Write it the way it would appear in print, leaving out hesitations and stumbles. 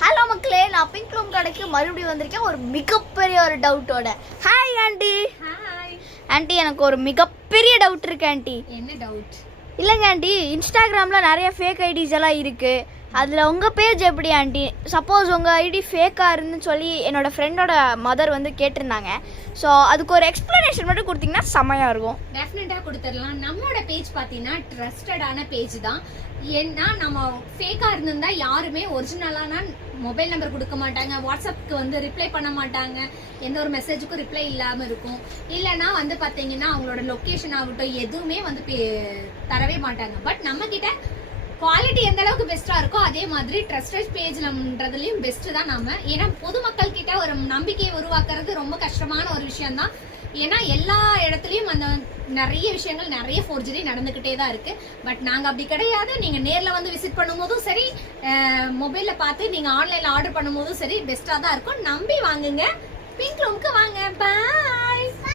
Hello மக்களே, நான் pink room கடைக்கு மறுபடியும் வந்திருக்கேன் ஒரு மிகப்பெரிய ஒரு டவுட்டோட. Hi aunty. ஹாய் ஆண்டி, எனக்கு ஒரு மிகப்பெரிய டவுட் இருக்கு ஆண்டி. என்ன டவுட்? இல்லைங்க ஆண்டி, இன்ஸ்டாகிராமில் நிறைய ஃபேக் ஐடிஸ் எல்லாம் இருக்குது. அதில் உங்கள் பேஜ் எப்படி ஆண்டி? சப்போஸ் உங்கள் ஐடி ஃபேக்காக இருந்துன்னு சொல்லி என்னோடய ஃப்ரெண்டோட மதர் வந்து கேட்டிருந்தாங்க. ஸோ அதுக்கு ஒரு எக்ஸ்ப்ளனேஷன் மட்டும் கொடுத்தீங்கன்னா செமையாக இருக்கும். டெஃபினட்டாக கொடுத்துடலாம். நம்மளோட பேஜ் பார்த்தீங்கன்னா ட்ரஸ்டடான பேஜ் தான். ஏன்னா நம்ம ஃபேக்காக இருந்திருந்தா யாருமே ஒரிஜினலான மொபைல் நம்பர் கொடுக்க மாட்டாங்க, வாட்ஸ்அப்புக்கு வந்து ரிப்ளை பண்ண மாட்டாங்க, எந்த ஒரு மெசேஜுக்கும் ரிப்ளை இல்லாமல் இருக்கும். இல்லைன்னா வந்து பார்த்தீங்கன்னா அவங்களோட லொக்கேஷன் ஆகட்டும் எதுவுமே வந்து தரவே மாட்டாங்க. பட் நம்மக்கிட்ட குவாலிட்டி எந்த அளவுக்கு பெஸ்ட்டாக இருக்கோ அதே மாதிரி ட்ரஸ்டட் பேஜ்லன்றதுலையும் பெஸ்ட்டு தான் நம்ம. ஏன்னா பொதுமக்கள் கிட்ட ஒரு நம்பிக்கையை உருவாக்குறது ரொம்ப கஷ்டமான ஒரு விஷயம்தான். ஏன்னா எல்லா இடத்துலையும் அந்த நிறைய விஷயங்கள் நிறைய ஃபோர்ஜரி நடந்துக்கிட்டே தான் இருக்கு. பட் நாங்கள் அப்படி கிடையாது. நீங்கள் நேரில் வந்து விசிட் பண்ணும்போதும் சரி, மொபைலில் பார்த்து நீங்கள் ஆன்லைனில் ஆர்டர் பண்ணும்போதும் சரி, பெஸ்ட்டாக தான் இருக்கும். நம்பி வாங்குங்க. Pink room